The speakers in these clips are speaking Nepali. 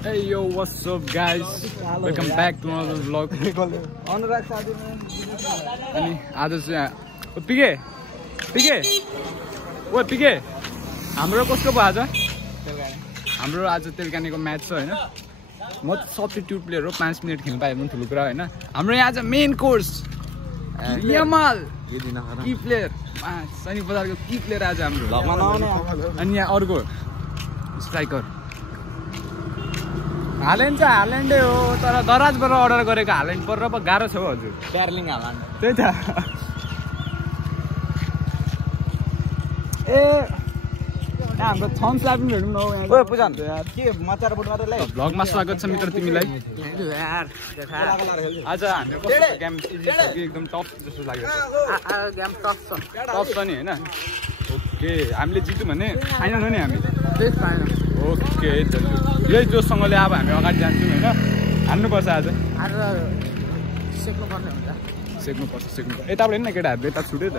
Hey yo, what's up guys? Welcome back to another vlog. Anurag साथी अनि आज चाहिँ पिके ओ पिके हाम्रो कसको भयो आज? हाम्रो आज तेलकानीको म्याच छ हैन? म सब्स्टिट्युट प्लेयर हो 5 मिनेट खेल्न पाए पनि ठुलो कुरा हैन? हाम्रो यहाँ आज मेन कोर्स यमाल की प्लेयर सैनिक बजारको की प्लेयर आज हाम्रो अनि यहाँ अर्को स्ट्राइकर हाल्यान्ड चाहिँ हाल्यान्डै हो तर दराजबाट अर्डर गरेको हाल्यान्ड पर पो गाह्रो छ हजुर डार्लिङ हाल्यान्ड त्यही त ए हाम्रो थम्स अप पनि हेर्नु न यहाँ ओए पुजान के मचार बोट मात्र लै भ्लगमा स्वागत छ मित्र तिमीलाई यार आज हाम्रो कस्तो गेम एकदम टफ जस्तो लाग्यो गेम टफ छ नि हैन ओके हामीले जित्यो भने फाइनल हो नि हामी त्यही फाइनल ओके यही जोसँगले अब हामी अगाडि जान्छौँ हैन हान्नुपर्छ आज सेक्नुपर्ने हुन्छ सेक्नुपर्छ यताबाट नि केटाहरू यता छुट्यो त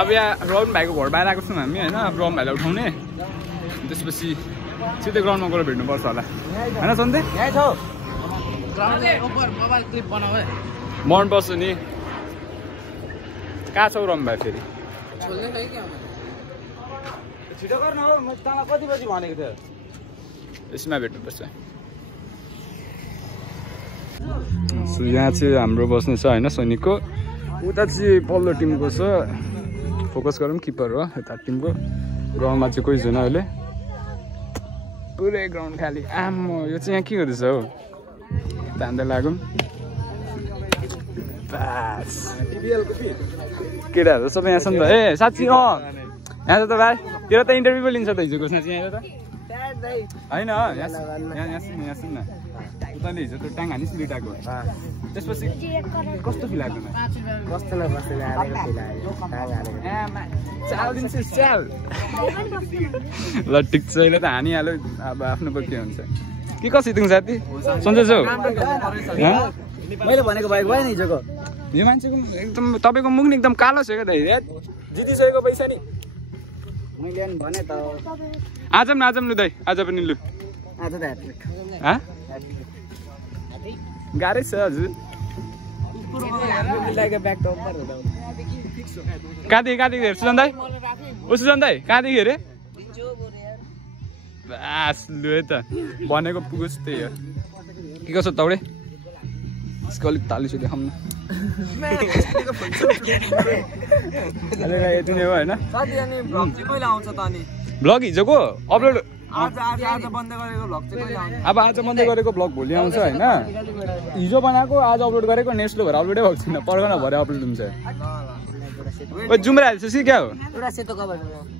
अब यहाँ रौन भाइको घर बाहिर आएको छौँ हामी होइन अब रौन भाइलाई उठाउने त्यसपछि सिधै ग्राउन्डमा गएर भेट्नुपर्छ होला होइन सन्ते यही छ मोबाइल क्लिप बनाऊ है मनपर्छ नि कहाँ छौ रौन भाइ फेरि छिटो गर्न हो म तँलाई कति बजी भनेको थियो यसमा भेट्नुपर्छ सो यहाँ चाहिँ हाम्रो बस्ने छ होइन सैनिकको उता चाहिँ पल्लो टिमको छ फोकस गरौँ किपर हो यता टिमको ग्राउन्डमा चाहिँ कोही छैन अहिले पुरै ग्राउन्ड खाली आम्म यो चाहिँ यहाँ के गर्दैछ हौ धान्दै लागौँ बास केटाहरू सबै यहाँ छ नि त ए साँच्ची यहाँ छ त भाइ तेरो त इन्टरभ्यू पो लिन्छ त हिजोको साँच्ची यहाँ त होइन यहाँ सुन न उताले हिजो त टाङ हानिस् लिटाको त्यसपछि कस्तो फिल आएको चाल दिन्छु च्याल ल ठिक छ अहिले त हानिहाल्यो अब आफ्नो पो के हुन्छ के कसो जित्नु साथी सन्चै छौ मैले भनेको भएको भएन हिजोको यो मान्छेको एकदम तपाईँको मुख नि एकदम कालो छ क्या त जितिसकेको पैसा नि मैले भने त आज पनि लु दाइ आज पनि लु आज त ह्याट्रिक गाह्रै छ हजुर कहाँदेखि हेर्छु दाइ उसो दाइ कहाँदेखि हेरे बास लु है त भनेको पुगोस् त्यही हो के कसो तौडे यसको अलिक ताली चाहिँ देखाउँ न यति नै हो होइन भ्लग हिजोको अपलोड अब आज बन्द गरेको भ्लग भोलि आउँछ होइन हिजो बनाएको आज अपलोड गरेको नेक्स्ट भएर अपलोडै भएको छैन पर्खन भरे अपलोड हुन्छ जुमरा हाल्छ कि क्या हो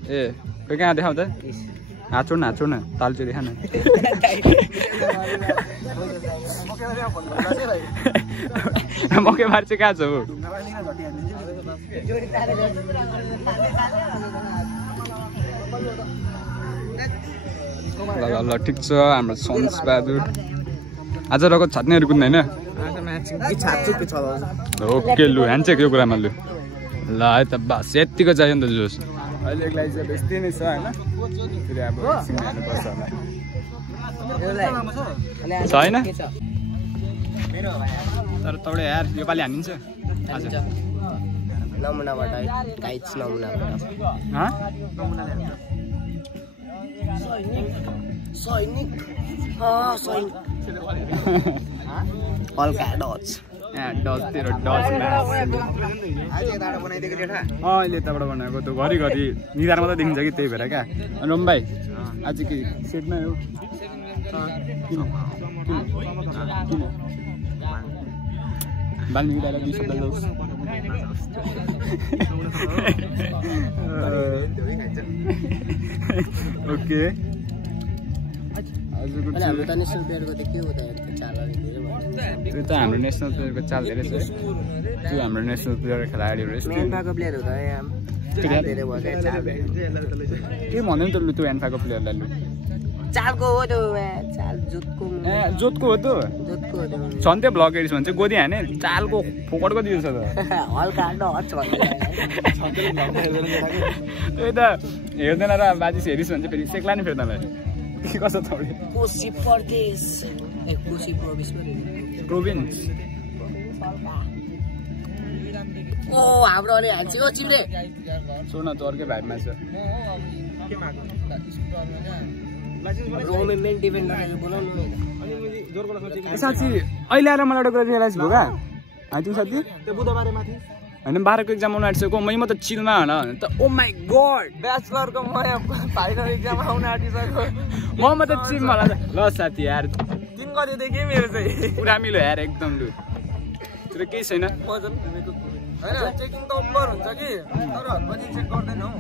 ए कोही कहाँ देखाउ त नाचो न ताल चाहिँ देखा न मकैबार चाहिँ कहाँ छ हो ल ठिक छ हाम्रो सन्स बहादुर आज रगत छाट्नेहरू कुद्दैन ओके लु ह्यान्डचेक यो कुरामा लु ल है त बस यतिको चाहियो नि त जोस अहिलेको लागि चाहिँ यस्तै नै छ होइन फेरि अब हेर्नुपर्छ होला छैन तर तौडे यार योपालि हानिन्छ आज नमुनाबाट गाइड्स नमुनाबाट सैनिक हल्का डज डज तेरो डज अहिले यताबाट बनाएको त्यो घरिघरि निधार मात्रै देखिन्छ कि त्यही भएर क्या रम भाइ आज के सेटमै हो किन बाल्मिकी दाइलाई 20 शब्द जाओस् ओके त्यो त हाम्रो नेसनल प्लेयरको चाल धेरै छ त्यो हाम्रो नेसनल प्लेयर खेलाडीहरू के भन्यो नि त लु त्यो एन्फाको प्लेयरलाई लु चालको हो त्यो चाल जुतको ए जोतको हो त जुतको हो त्यो छन् त्यो भ्लगर्स भन्छ गोदी हाने चालको फोकटको दिएछ त हल्का डच भन्छ त्यही त हेर्दैन र बाजी हेरिस भन्छ फेरि सेक्ला नि फेर्नलाई के कसो थोडी कोशी प्रदेश कोशी प्रोभिन्स प्रोभिन्स ओ हाम्रो अलि हान्छ ओ चिम्रे सोना त अर्कै भाइमा छ साँच्ची अहिले आएर मलाई एउटा कुरा रियलाइज भयो क्या तिमी साथी त्यो बुधबारे माथि होइन 12को एक्जाम आउनु आँटिसक्यो मै म त चिलमा होइन त ओ माई गड ब्याचलरको म फाइनल एक्जाम आउन आँटिसक्यो म त चिलमा होला ल साथी यार 3 गतेदेखि मेरो चाहिँ पुरा मिलो यार एकदम लु तर केही छैन मजन हैन चेकिङ त ओभर हुन्छ कि तर पनि चेक गर्दैन हौ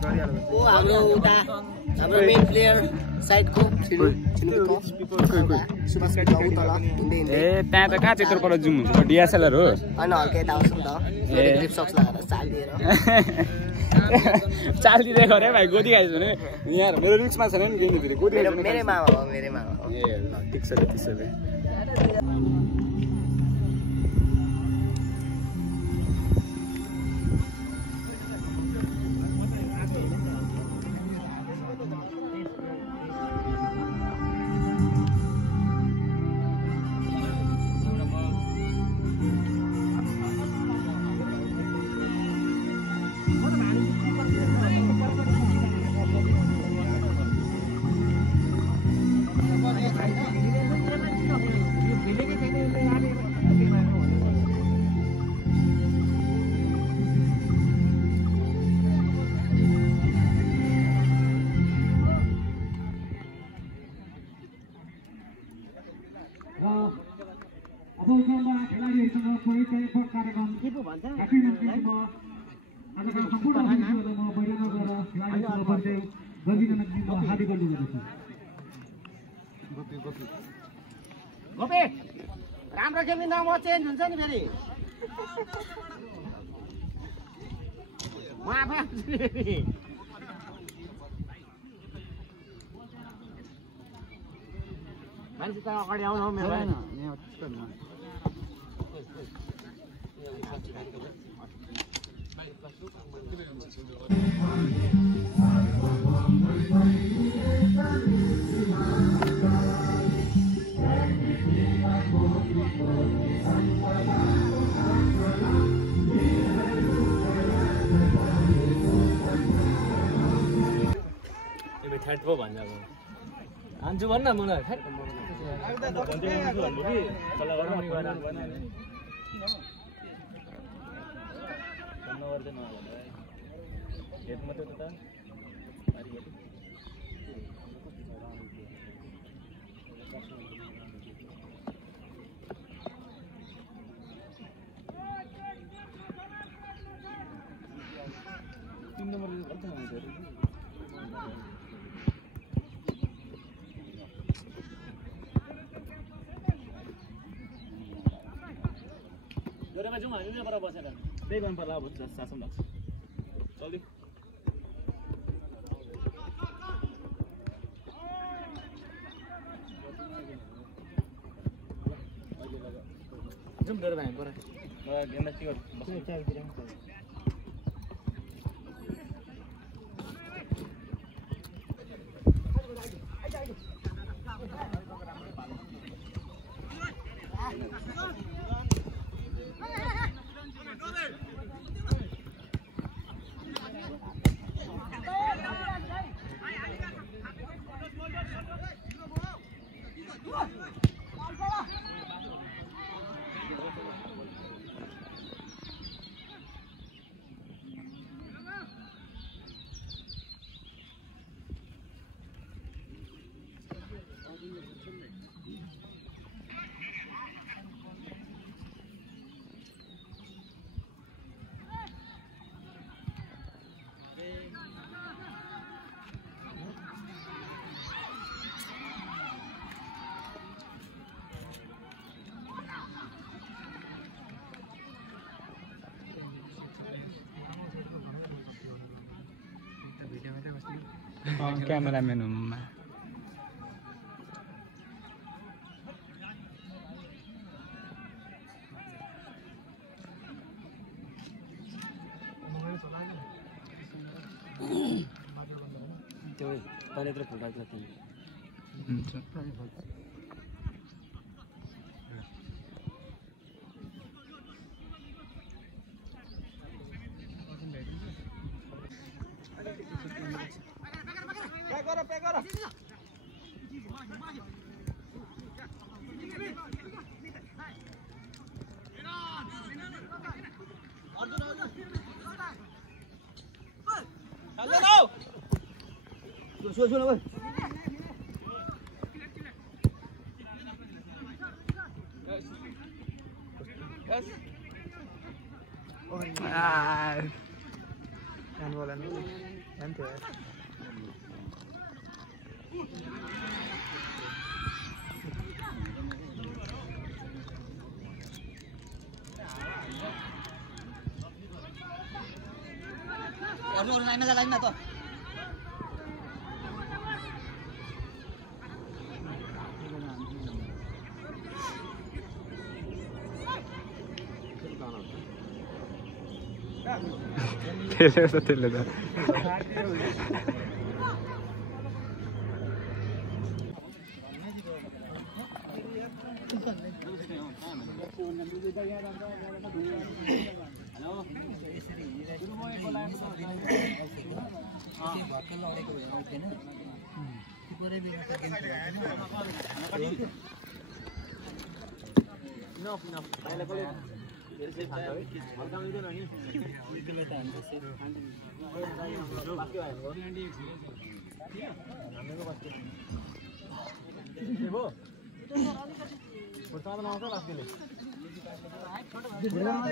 ओ हाम्रो उता हाम्रो मेन प्लेयर साइडको छिनुको सुभाष गाउँ तल ए त्यहाँ त कहाँ त्यत्रो पर जुम हुन्छ डिएसएलआर हो हैन हल्कै दाउस नि त ग्रिप सक्स लगाएर चाल दिएर चाल दिँदै गरे भाइ गोदी खाइस् भने यहाँ मेरो रिक्समा छैन नि गेम फेरि गोदी मेरै मामा हो मेरै मामा हो ए ल ठिक छ त्यसो भए गोपे राम्रो खेल्दिन म चेन्ज हुन्छ नि फेरि म आफै आउँछु फेरि मान्छे त अगाडि आउनु हौ मेरो थर्ड पो भन्छ हान्छु भन्न मलाई जाउँ हामी यहाँबाट बसेर त्यही गर्नु पर्ला अब सासम लाग्छ जल्दी जाउँ डर भाइ पर गेन्दा के गर्नु क्यामेराम्यान हुनुमा त्यसले त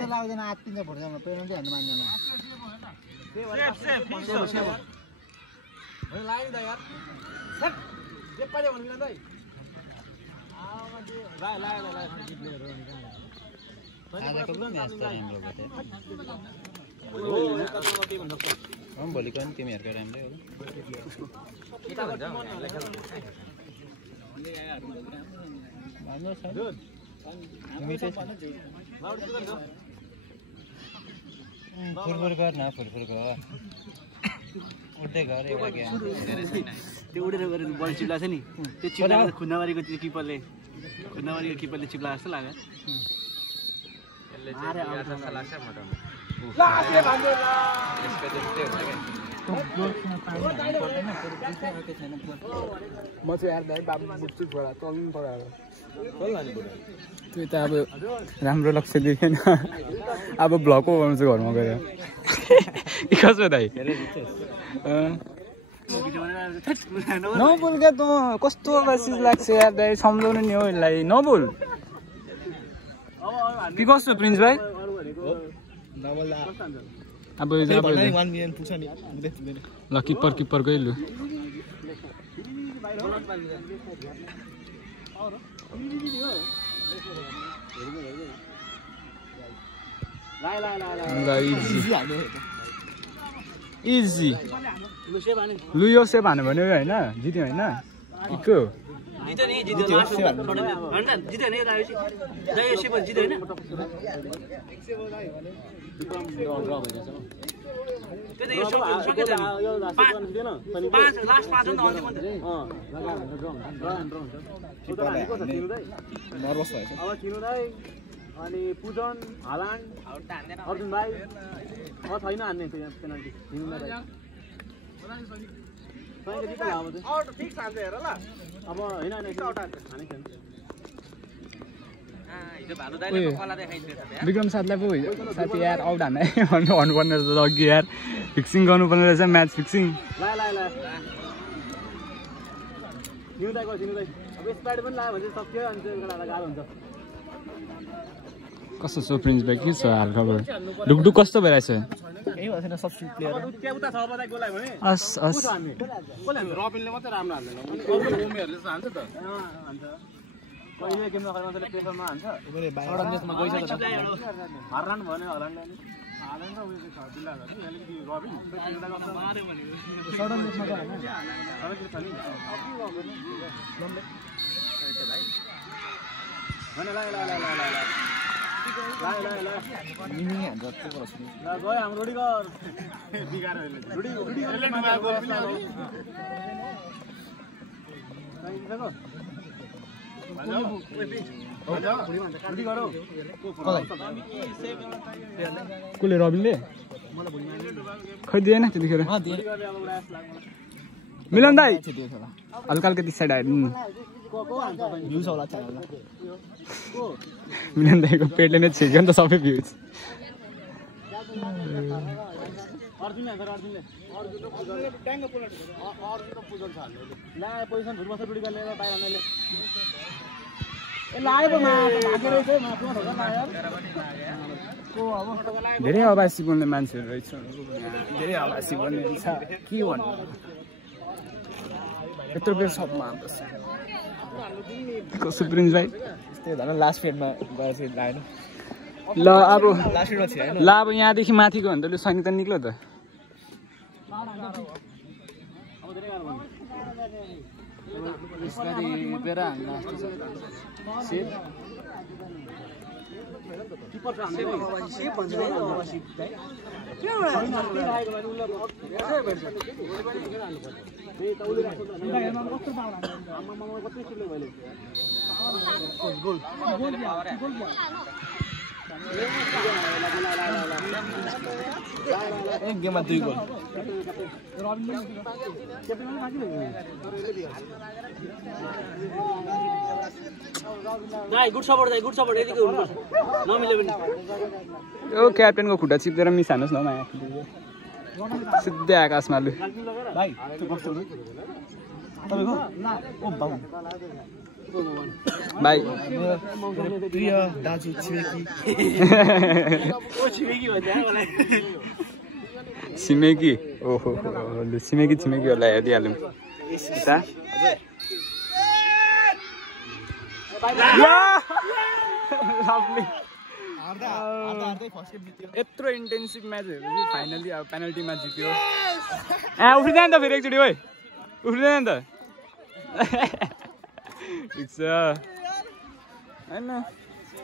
लाग्दैन आत्तिन्छ भुर्जामा पेनल्टी हान्नु मान्दैन भोलिको पनि तिमीहरूको राम्रै हो फुरफुर गर न फुरफुर गर उठ्दै गर एउटा गेम त्यो उडेर गएर बल चिप्ला छ नि त्यो चिप्ला खुन्दाबारीको त्यो किपरले चिप्ला जस्तो लाग्यो म चाहिँ यार दाइ बाबु बुझ्छु छोरा चल्नु पऱ्यो त्यो त अब राम्रो लक्ष्य देखेन अब भ्लग पो बनाउँछु घरमा गएर कसो दाइ नबोल क्या त कस्तो मेसेज लाग्छ यार दाइ सम्झाउनु नि हो यसलाई नबोल के कस्तो प्रिन्स भाइ अब ल किपर गइलु इजी लु यो सेप हान्यो भने होइन जित्यो होइन इको अनि पुजन हालान्ड अर्जुन भाइ छैन हान्ने पेनल्टी अब होइन विक्रम साथलाई पो साथी यार आउट हान्ने भन्नुपर्ने रहेछ अघि यार फिक्सिङ गर्नुपर्ने रहेछ म्याच फिक्सिङ कस्तो छ प्रिन्स भाइ के छ हाल खबर ढुकढुक कस्तो भइरहेछ पहिले गेममा मान्छेले प्रेसरमा हान्छ सडन देशमा गइसक्यो हरान भन्यो हलान्डले हालेन र उयो छ बिल्लाहरु अलिकति रबिन मार्यो भने सडन देशमा गयो हैन तपाईको छ नि अघि गर्नु लम्बे भाइ भने ला कसले रबिनले खै दिएन त्यतिखेर मिलन दाइ हल्का हल्का त्यस साइड आयो मिलन दाइको पेटले नै छिर्यो नि त सबै भ्युज धेरै आवासी बोल्ने मान्छेहरू रहेछ धेरै आवासी बोल्ने छ के भन्नु यत्रो बेर सबमा कसो प्रिन्स भाइ लास्ट फेडमा गएर लाएन ल अब ल अब यहाँदेखि माथिको भने त लु सैनिक त निक्ल्यो त एक गेममा 2 गोल गुड सपोर्ट यतिकै हुनुपर्छ नमिले पनि यो क्याप्टेनको खुट्टा चिप्देर मिस हान्नुहोस् न माया सिधै आकाशमा लु भाइ भाइ प्रिय दाजु छिमेकी छिमेकी ओहो लु छिमेकीहरूलाई हेरिदिइहालौँ यत्रो इन्टेन्सिभ म्याचहरू चाहिँ फाइनली अब पेनल्टीमा जित्यो उफ्रिँदैन नि त फेरि एकचोटि ओइ उफ्रिँदैन नि त ठिक छ होइन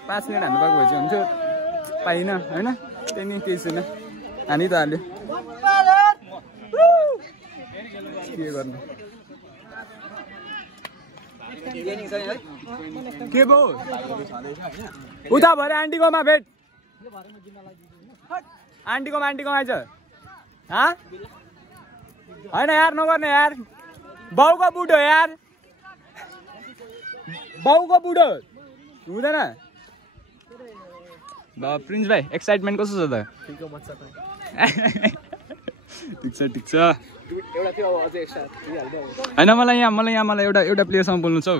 5 मिनट हान्नु पाएको भए चाहिँ हुन्थ्यो पाइनँ होइन त्यही नै केही छैन हानि त हाल्यो के गर्नु के भयो उता भएर आन्टीकोमा भेट आन्टीकोमा आइज होइन यार नगर्ने यार बाउको बुढो यार बाउको बुढो हुँदैन प्रिन्स भाइ एक्साइटमेन्ट कस्तो छ त ठिक छ होइन मलाई यहाँ एउटा प्लेयरसँग बोल्नु छ हौ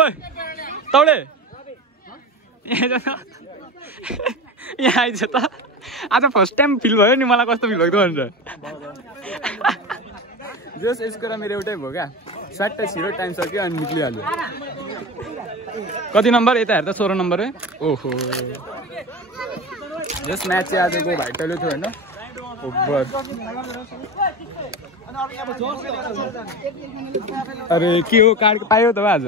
ओइ तौले यहाँ आइज त आज फर्स्ट टाइम फिल भयो नि मलाई कस्तो फिल भएको भनेर जस यसको र मेरो एउटै भयो क्या स्वाट्टै छिरो टाइम सक्यो अनि निक्लिहाल्यो कति नम्बर यता हेर्दा 16 नम्बर है ओहो जस म्याच चाहिँ आजको भाइटलो थियो होइन ओभर अरे के हो कार्ड पायो त आज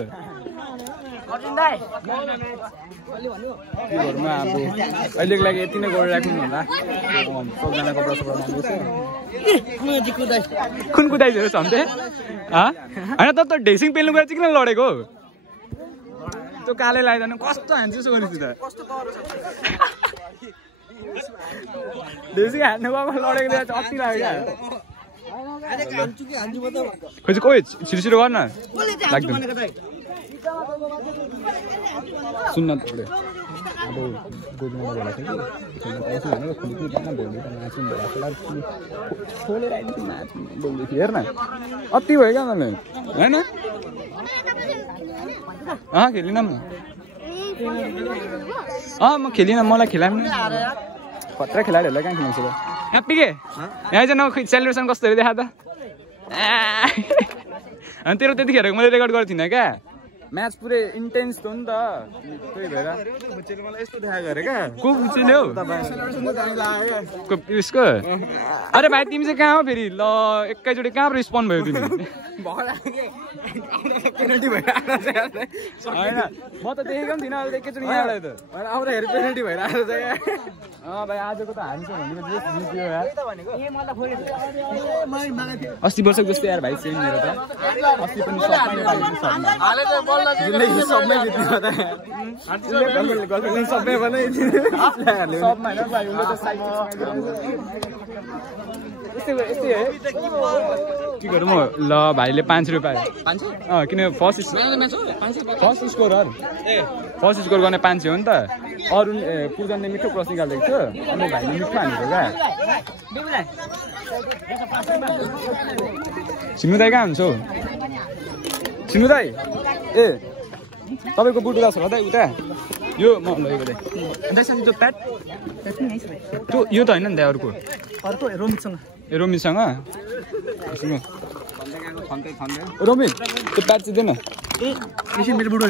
घरमा अब अहिलेको लागि यति नै गरेर राख्नु होला सबजना कपडा कुन कुदाइदियो सम्झे होइन त ढेसिङ पेल्नु गएर चाहिँ किन लडेको त्यो काले लगाइदिनु कस्तो हान्छ यसो गरेपछि त ढेसिङ हान्नु गएको लडेको देख्दा अति लाग्यो क्या खोइ कोही छिटो गर्न लाग्दैन सुन्न थोरै अब गोजुमा बोला थियो कि छोडेर आइदिनु नाच बोल्दै थियो हेर न अति भयो क्या मलाई होइन खेलिनँ म म खेलिनँ मलाई खेलाएँ खतरा खेलाडीहरूलाई कहाँ खेल्नु छ त यहाँ पिके यहाँ चाहिँ खै सेलिब्रेसन कस्तोहरू देखा त अनि तेरो त्यतिखेर मैले रेकर्ड गरेको थिइनँ क्या म्याच पुरै इन्टेन्स थियो नि त त्यही भएर मलाई यस्तो देखा गरे क्या को बुझ्ने हो उसको अरे भाइ तिमी चाहिँ कहाँ हो फेरि ल एकैचोटि कहाँ रिस्पोन्ड भयो तिमी होइन म त देखेको पनि थिइनँ अहिले एकैचोटि यहाँबाट त आउँदा हेरि पेनल्टी भएर आएर चाहिँ भाइ आजको त हान्छ भनेपछि अस्ति वर्षको जस्तै यार भाइ सेम मेरो त अस्ति पनि सबमै जित्नु त सबै बनाइ सबमा होइन भाइ उसले त यस्तै है के गरौँ ल भाइले 5 रुपियाँ किन फर्स्ट स्कोर गर्ने 5 हो नि त अरू पूजनले मिठो क्रस निकालेको थियो अनि भाइले मिठो हानेको क्या छिन्नु दाइ कहाँ हुन्छ हौ छिन्नु दाइ ए तपाईँको बुट उता छ र दाइ उता यो म लगेको दाइ त्यो प्याट त्यो यो त होइन नि दाइ अर्को रोमितसँग रोमित त्यो प्याट चाहिँ दिएन मेरो बुट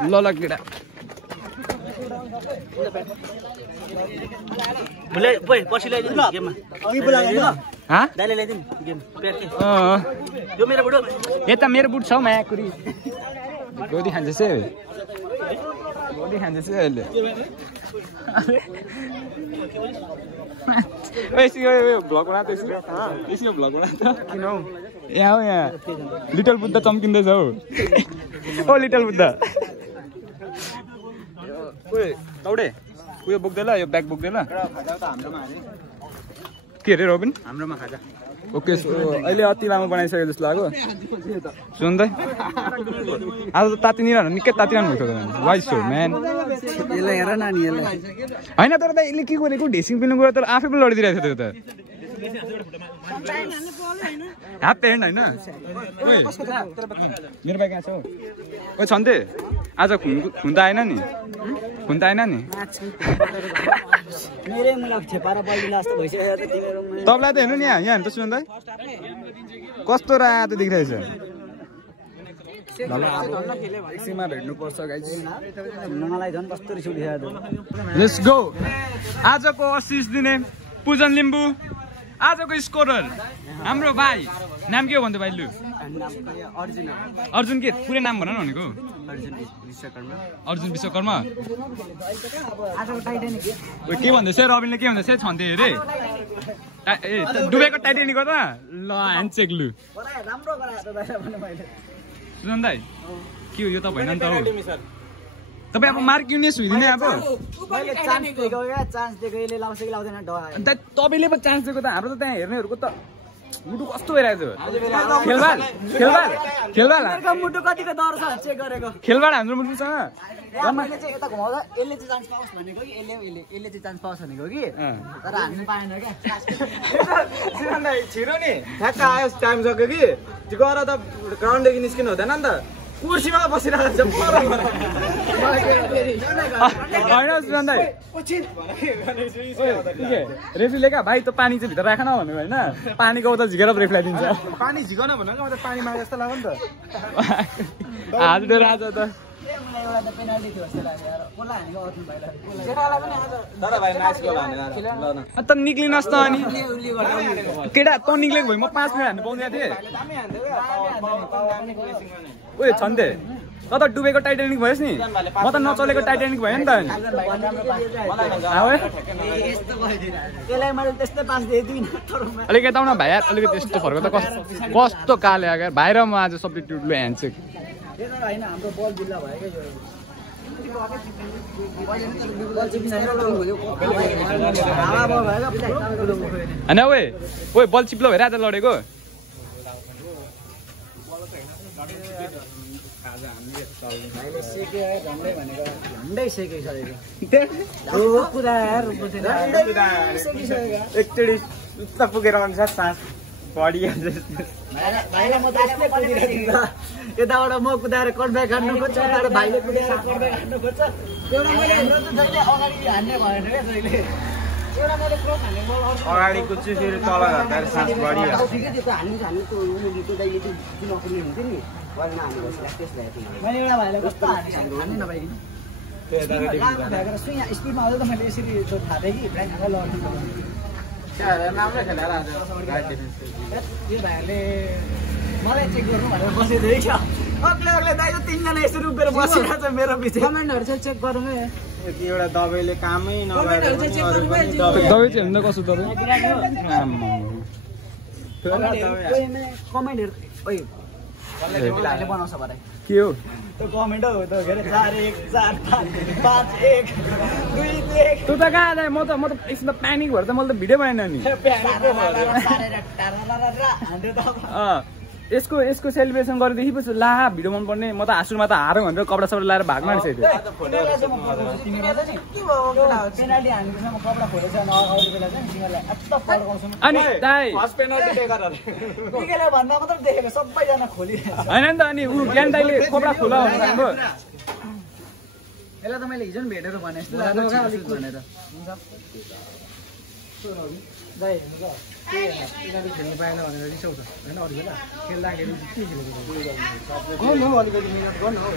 ल ल केटा यता मेरो बुट छ हौ मायाकुरी गोदी खान्छ से अहिले भ्लग बना त यसको भ्लग बना त किन हौ यहाँ हो यहाँ लिटल बुद्ध चम्किँदैछ हौ ओ लिटल बुद्ध दौडे उयो बोक्दै ल यो ब्याग बोक्दै ल के अरे रोबिन हाम्रोमा खाजा ओके अहिले अति लामो बनाइसक्यो जस्तो लाग्यो सुन्दै आज त तातिनिरहनु निकै तातिरहनु भएको त वाइ सो म्यान यसलाई हेर नानी यसलाई होइन तर त यसले के गरेको ढेसिङ पिल्नु गएर तर आफै पनि लडिदिरहेको थियो त हाफ प्यान्ट होइन मेरो बाइक यहाँ छ ओ छन्ते आज खुन त आएन नि तपाईँलाई त हेर्नु नि यहाँ हेर्नु त सुन्दा कस्तो रातो देखिरहेछ एकछिनमा भेट्नुपर्छ मलाई झन् कस्तो रिस उठिरहेको लेट्स गो आजको असिस दिने पूजन लिम्बू आजको स्कोरर हाम्रो भाइ नाम के हो भन्दै भाइ लु अर्जुन के पुरै नाम भन न भनेको अर्जुन विश्वकर्मा के भन्दैछ रबिनले के भन्दैछ छन्थे अरे ए डुबेको टाइटेनिक हो त ल ह्यान्डसेक लु सुन दाइ के हो यो त भएन नि त हो तपाईँ अब मार्क युनिस हुइदिने अब तपाईँले पो चान्स दिएको त हाम्रो त त्यहाँ हेर्नेहरूको त मुटु कस्तो भइरहेको खेलबाड हाम्रो मुटुसँग छिरो नि ठ्याक्क आयो टाइम सक्यो कि गएर त ग्राउन्डदेखि निस्किनु हुँदैन नि त कुर्सीमा बसिरहेको छ रेफ्रीले क्या भाइ त पानी चाहिँ भित्र राख न भन्नु होइन पानीको उता झिकेर रेफ्रीलाई दिन्छ पानी झिकन भनेको त पानी मागे जस्तो लाग्यो नि त आज आज त त निक्लिनुहोस् त अनि केटा त निक्लेको भए म 5 मिनट हान्नु पाउँदैन थिएँ उयो छन्थे त त डुबेको टाइटेनिक भएस् नि म त नचलेको टाइटेनिक भयो नि त अलिक यता न भाइ अलिकति त्यस्तो फर्क त कस्तो काले आयो भाइ र म आज सब्स्टिट्युटले ह्यान्डसेक होइन ओए बल चिप्लो भएर आज लडेको एकचोटि उता पुगेर अनुसार सास बढिहाल्छ यताबाट म कुदाएर कटब्याक हान्नु खोज्छ भाइले कुदाएर कटब्याक हान्नु खोज्छ एउटा मैले अगाडि हान्ने भएन क्या जहिले एउटा मैले क्रस हान्ने बल अगाडि कुद्छु फेरि तल हान्दा सास बढिहाल्छ ठिकै त्यो त हान्नु त्यो दाइले त्यो नकुल्ने हुन्थ्यो नि मैले एउटा भाइलाई कस्तो हाने नपाइकन स्पिडमा आउँदा त मैले यसरी थाहा थिएँ कि ब्रान्ड लड्नु राम्रो खेलेर आज त्यो भाइहरूले मलाई चेक गर्नु भनेर बसेको थिएँ क्या अग्ले दाइ त 3 जना यसरी उभिएर बसिरहेको छ मेरो पछि कमेन्टहरु चाहिँ चेक गरौँ है एउटा दबाईले कामै नगरेर दबाई चाहिँ हुँदा कसो दबाई कमेन्टहरु ओइ कसले बनाउँछ भरे के हो त्यो कमेन्ट हो त के अरे 4 1 4 5 1 2 1 तँ त कहाँ आए म त एकछिन प्यानिक भएर त मैले त भिडियो बनाएन नि यसको सेलिब्रेसन गरेदेखि पछि ला भिडियो मन पर्ने म त हाँसुमा त हारौँ भनेर कपडा सबै लाएर भाग्न आँटिसकेको अनि दाइ होइन नि त अनि ऊ ज्ञान दाइले कपडा खोला भनेर यसलाई त मैले हिजो पनि भेटेर भने भनेर दाइ खेल्नु पाएन भनेर रिसाउँछ होइन अरू बेला खेल्दाखेरि के खेलेको गर्नु अलिकति मिहिनेत गर्नु हो